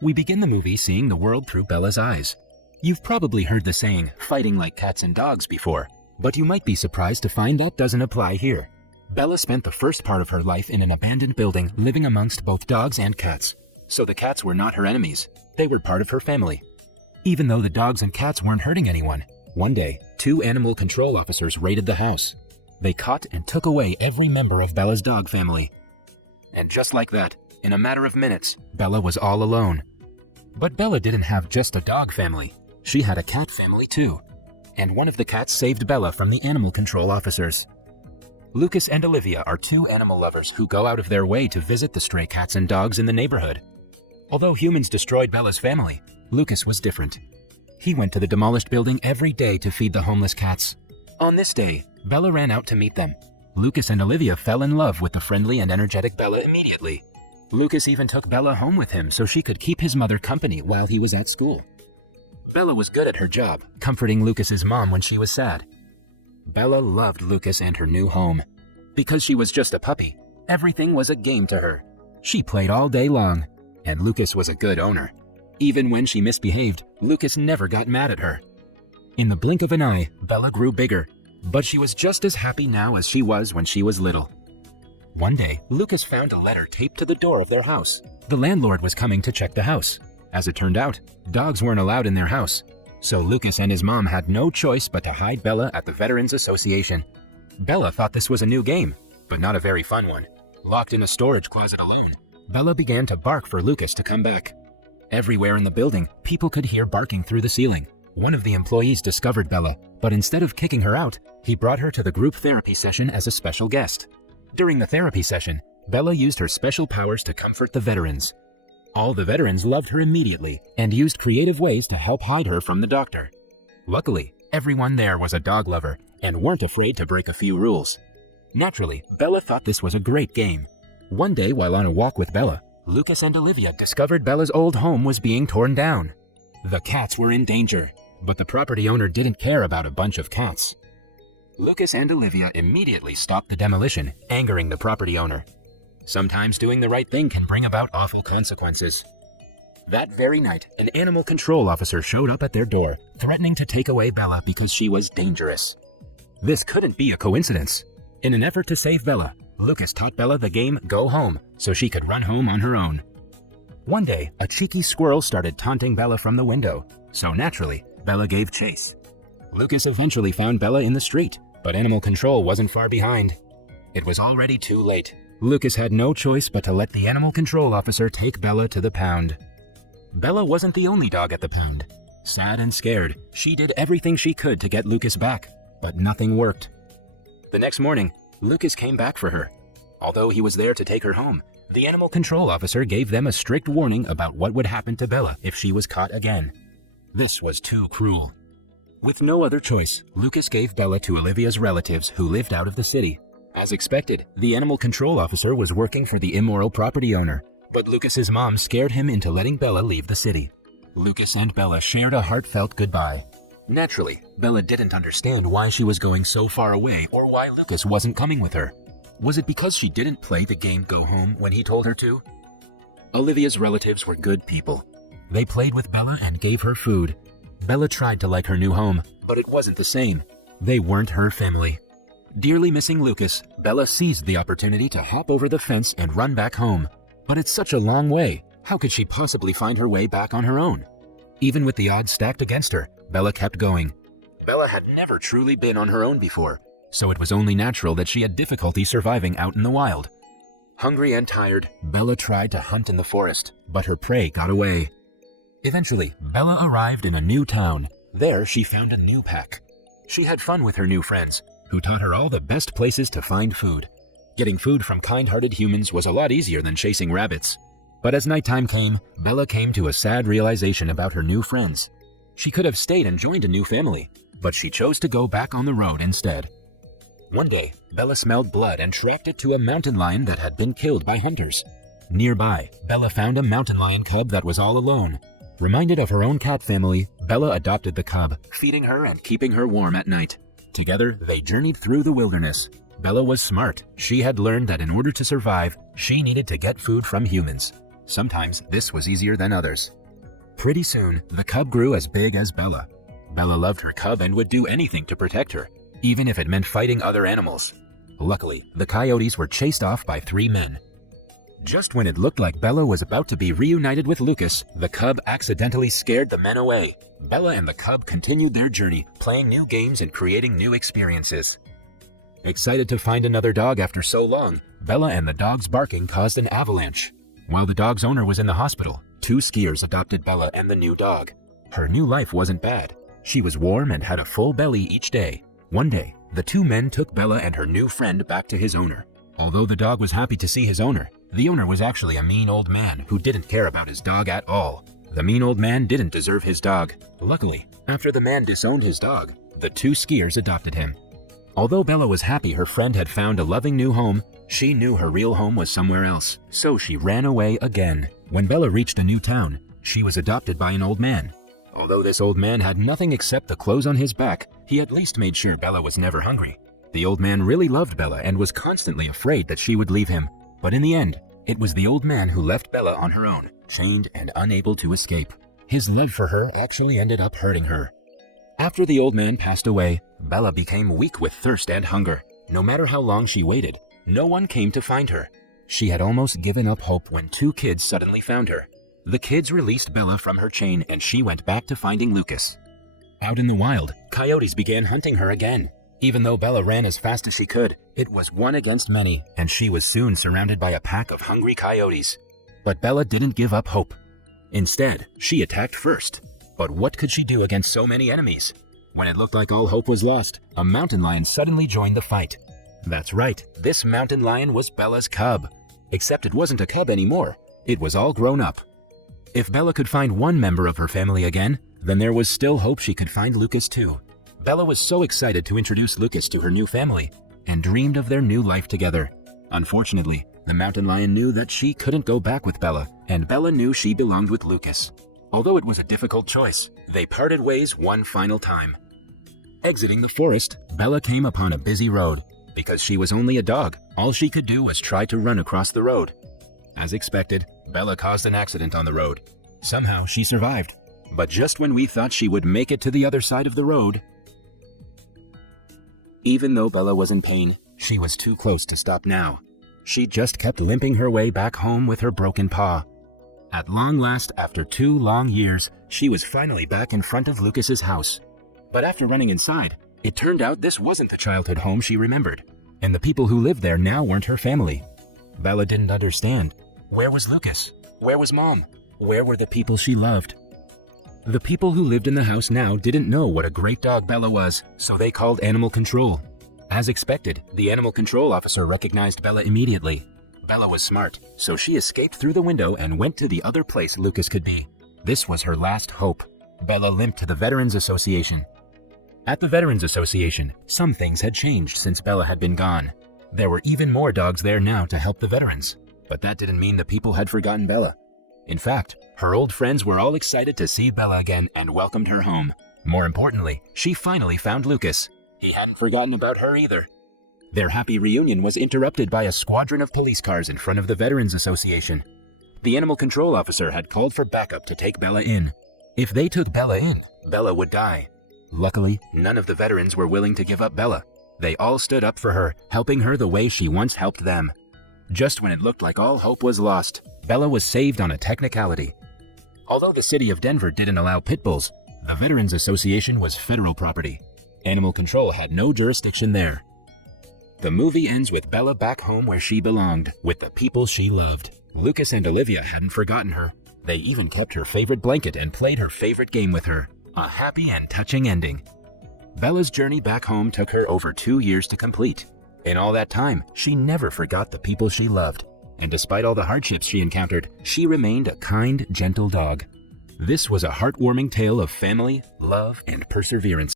We begin the movie seeing the world through Bella's eyes. You've probably heard the saying, fighting like cats and dogs before, but you might be surprised to find that doesn't apply here. Bella spent the first part of her life in an abandoned building living amongst both dogs and cats. So the cats were not her enemies. They were part of her family. Even though the dogs and cats weren't hurting anyone, one day, 2 animal control officers raided the house. They caught and took away every member of Bella's dog family. And just like that, in a matter of minutes, Bella was all alone. But Bella didn't have just a dog family. She had a cat family too. And one of the cats saved Bella from the animal control officers. Lucas and Olivia are 2 animal lovers who go out of their way to visit the stray cats and dogs in the neighborhood. Although humans destroyed Bella's family, Lucas was different. He went to the demolished building every day to feed the homeless cats. On this day, Bella ran out to meet them. Lucas and Olivia fell in love with the friendly and energetic Bella immediately. Lucas even took Bella home with him so she could keep his mother company while he was at school. Bella was good at her job, comforting Lucas's mom when she was sad. Bella loved Lucas and her new home. Because she was just a puppy, everything was a game to her. She played all day long, and Lucas was a good owner. Even when she misbehaved, Lucas never got mad at her. In the blink of an eye, Bella grew bigger, but she was just as happy now as she was when she was little. One day, Lucas found a letter taped to the door of their house. The landlord was coming to check the house. As it turned out, dogs weren't allowed in their house, so Lucas and his mom had no choice but to hide Bella at the Veterans Association. Bella thought this was a new game, but not a very fun one. Locked in a storage closet alone, Bella began to bark for Lucas to come back. Everywhere in the building, people could hear barking through the ceiling. One of the employees discovered Bella, but instead of kicking her out, he brought her to the group therapy session as a special guest. During the therapy session, Bella used her special powers to comfort the veterans. All the veterans loved her immediately and used creative ways to help hide her from the doctor. Luckily, everyone there was a dog lover and weren't afraid to break a few rules. Naturally, Bella thought this was a great game. One day while on a walk with Bella, Lucas and Olivia discovered Bella's old home was being torn down. The cats were in danger, but the property owner didn't care about a bunch of cats. Lucas and Olivia immediately stopped the demolition, angering the property owner. Sometimes doing the right thing can bring about awful consequences. That very night, an animal control officer showed up at their door, threatening to take away Bella because she was dangerous. This couldn't be a coincidence. In an effort to save Bella, Lucas taught Bella the game Go Home so she could run home on her own. One day, a cheeky squirrel started taunting Bella from the window, so naturally, Bella gave chase. Lucas eventually found Bella in the street, but animal control wasn't far behind. It was already too late. Lucas had no choice but to let the animal control officer take Bella to the pound. Bella wasn't the only dog at the pound. Sad and scared, she did everything she could to get Lucas back, but nothing worked. The next morning, Lucas came back for her. Although he was there to take her home, the animal control officer gave them a strict warning about what would happen to Bella if she was caught again. This was too cruel. With no other choice, Lucas gave Bella to Olivia's relatives who lived out of the city. As expected, the animal control officer was working for the immoral property owner, but Lucas's mom scared him into letting Bella leave the city. Lucas and Bella shared a heartfelt goodbye. Naturally, Bella didn't understand why she was going so far away or why Lucas wasn't coming with her. Was it because she didn't play the game Go Home when he told her to? Olivia's relatives were good people. They played with Bella and gave her food. Bella tried to like her new home, but it wasn't the same. They weren't her family. Dearly missing Lucas, Bella seized the opportunity to hop over the fence and run back home. But it's such a long way. How could she possibly find her way back on her own? Even with the odds stacked against her, Bella kept going. Bella had never truly been on her own before, so it was only natural that she had difficulty surviving out in the wild. Hungry and tired, Bella tried to hunt in the forest, but her prey got away. Eventually, Bella arrived in a new town. There, she found a new pack. She had fun with her new friends, who taught her all the best places to find food. Getting food from kind-hearted humans was a lot easier than chasing rabbits. But as nighttime came, Bella came to a sad realization about her new friends. She could have stayed and joined a new family, but she chose to go back on the road instead. One day, Bella smelled blood and tracked it to a mountain lion that had been killed by hunters. Nearby, Bella found a mountain lion cub that was all alone. Reminded of her own cat family, Bella adopted the cub, feeding her and keeping her warm at night. Together, they journeyed through the wilderness. Bella was smart. She had learned that in order to survive, she needed to get food from humans. Sometimes this was easier than others. Pretty soon, the cub grew as big as Bella. Bella loved her cub and would do anything to protect her, even if it meant fighting other animals. Luckily, the coyotes were chased off by 3 men. Just when it looked like Bella was about to be reunited with Lucas, the cub accidentally scared the men away. Bella and the cub continued their journey, playing new games and creating new experiences. Excited to find another dog after so long, Bella and the dog's barking caused an avalanche. While the dog's owner was in the hospital, 2 skiers adopted Bella and the new dog. Her new life wasn't bad. She was warm and had a full belly each day. One day, the 2 men took Bella and her new friend back to his owner. Although the dog was happy to see his owner, the owner was actually a mean old man who didn't care about his dog at all. The mean old man didn't deserve his dog. Luckily, after the man disowned his dog, the 2 skiers adopted him. Although Bella was happy her friend had found a loving new home, she knew her real home was somewhere else, so she ran away again. When Bella reached a new town, she was adopted by an old man. Although this old man had nothing except the clothes on his back, he at least made sure Bella was never hungry. The old man really loved Bella and was constantly afraid that she would leave him. But in the end, it was the old man who left Bella on her own, chained and unable to escape. His love for her actually ended up hurting her. After the old man passed away, Bella became weak with thirst and hunger. No matter how long she waited, no one came to find her. She had almost given up hope when 2 kids suddenly found her. The kids released Bella from her chain and she went back to finding Lucas. Out in the wild, coyotes began hunting her again. Even though Bella ran as fast as she could, it was one against many, and she was soon surrounded by a pack of hungry coyotes. But Bella didn't give up hope. Instead, she attacked first. But what could she do against so many enemies? When it looked like all hope was lost, a mountain lion suddenly joined the fight. That's right, this mountain lion was Bella's cub. Except it wasn't a cub anymore. It was all grown up. If Bella could find one member of her family again, then there was still hope she could find Lucas too. Bella was so excited to introduce Lucas to her new family and dreamed of their new life together. Unfortunately, the mountain lion knew that she couldn't go back with Bella, and Bella knew she belonged with Lucas. Although it was a difficult choice, they parted ways one final time. Exiting the forest, Bella came upon a busy road. Because she was only a dog, all she could do was try to run across the road. As expected, Bella caused an accident on the road. Somehow, she survived. But just when we thought she would make it to the other side of the road, even though Bella was in pain, she was too close to stop now. She just kept limping her way back home with her broken paw. At long last, after 2 long years, she was finally back in front of Lucas's house. But after running inside, it turned out this wasn't the childhood home she remembered, and the people who lived there now weren't her family. Bella didn't understand. Where was Lucas? Where was Mom? Where were the people she loved? The people who lived in the house now didn't know what a great dog Bella was, so they called animal control. As expected, the animal control officer recognized Bella immediately. Bella was smart, so she escaped through the window and went to the other place Lucas could be. This was her last hope. Bella limped to the Veterans Association. At the Veterans Association, some things had changed since Bella had been gone. There were even more dogs there now to help the veterans. But that didn't mean the people had forgotten Bella. In fact, her old friends were all excited to see Bella again and welcomed her home. More importantly, she finally found Lucas. He hadn't forgotten about her either. Their happy reunion was interrupted by a squadron of police cars in front of the Veterans Association. The animal control officer had called for backup to take Bella in. If they took Bella in, Bella would die. Luckily, none of the veterans were willing to give up Bella. They all stood up for her, helping her the way she once helped them. Just when it looked like all hope was lost, Bella was saved on a technicality. Although the city of Denver didn't allow pit bulls, the Veterans Association was federal property. Animal control had no jurisdiction there. The movie ends with Bella back home where she belonged, with the people she loved. Lucas and Olivia hadn't forgotten her. They even kept her favorite blanket and played her favorite game with her. A happy and touching ending. Bella's journey back home took her over 2 years to complete. In all that time, she never forgot the people she loved. And despite all the hardships she encountered, she remained a kind, gentle dog. This was a heartwarming tale of family, love, and perseverance.